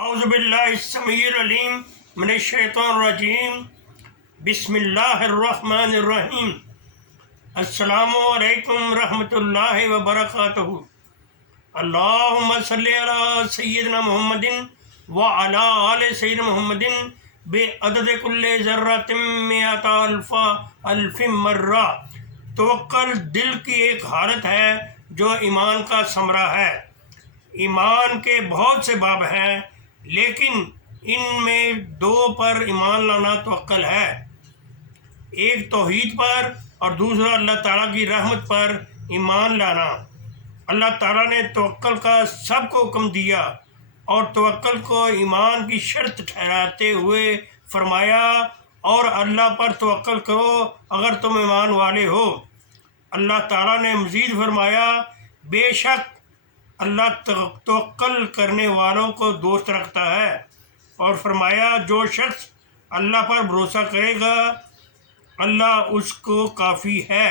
اعوذ باللہ السمیع العلیم من الشیطان الرجیم بسم اللہ الرحمن الرحیم السلام علیکم رحمۃ اللہ وبرکاتہ اللہم صلی علی سیدنا محمد وعلی آل سیدنا محمد بعدد کل ذرۃ مئۃ الف مرہ۔ توکل دل کی ایک حالت ہے جو ایمان کا ثمرہ ہے۔ ایمان کے بہت سے باب ہیں، لیکن ان میں دو پر ایمان لانا توکل ہے۔ ایک توحید پر اور دوسرا اللہ تعالیٰ کی رحمت پر ایمان لانا۔ اللہ تعالیٰ نے توکل کا سب کو حکم دیا اور توکل کو ایمان کی شرط ٹھہراتے ہوئے فرمایا، اور اللہ پر توکل کرو اگر تم ایمان والے ہو۔ اللہ تعالیٰ نے مزید فرمایا، بے شک اللہ توکل کرنے والوں کو دوست رکھتا ہے، اور فرمایا جو شخص اللہ پر بھروسہ کرے گا اللہ اس کو کافی ہے۔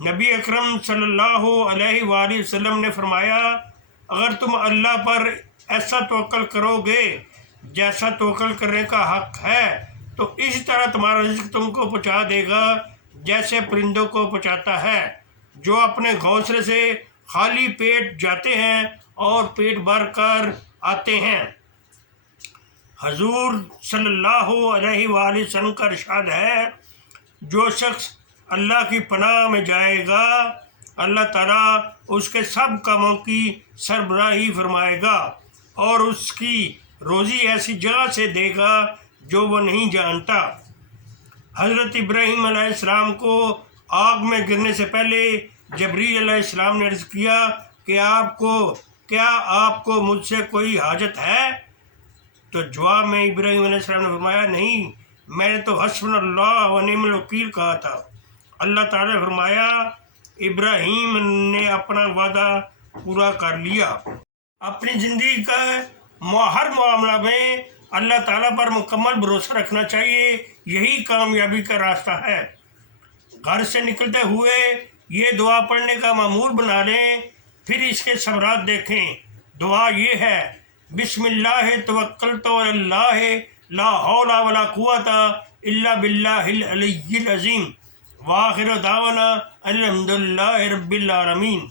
نبی اکرم صلی اللہ علیہ وآلہ وسلم نے فرمایا، اگر تم اللہ پر ایسا توکل کرو گے جیسا توکل کرنے کا حق ہے تو اس طرح تمہارا رزق تم کو پہنچا دے گا جیسے پرندوں کو پہنچاتا ہے، جو اپنے گھونسلے سے خالی پیٹ جاتے ہیں اور پیٹ بھر کر آتے ہیں۔ حضور صلی اللہ علیہ وآلہ وسلم کا ارشاد ہے، جو شخص اللہ کی پناہ میں جائے گا اللہ تعالیٰ اس کے سب کاموں کی سربراہی فرمائے گا اور اس کی روزی ایسی جگہ سے دے گا جو وہ نہیں جانتا۔ حضرت ابراہیم علیہ السلام کو آگ میں گرنے سے پہلے جبریل علیہ السلام نے عرض کیا کہ کیا آپ کو مجھ سے کوئی حاجت ہے؟ تو جواب میں ابراہیم علیہ السلام نے فرمایا، نہیں، میں نے تو حسبنا اللہ و نعم الوکیل کہا تھا۔ اللہ تعالیٰ نے فرمایا، ابراہیم نے اپنا وعدہ پورا کر لیا۔ اپنی زندگی کا ہر معاملہ میں اللہ تعالیٰ پر مکمل بھروسہ رکھنا چاہیے، یہی کامیابی کا راستہ ہے۔ گھر سے نکلتے ہوئے یہ دعا پڑھنے کا معمول بنا لیں، پھر اس کے ثمرات دیکھیں۔ دعا یہ ہے، بسم اللہ توکلت علی اللہ لا حول ولا قوت الا باللہ العلی العظیم، وآخر دعوانا الحمد للہ رب العالمین۔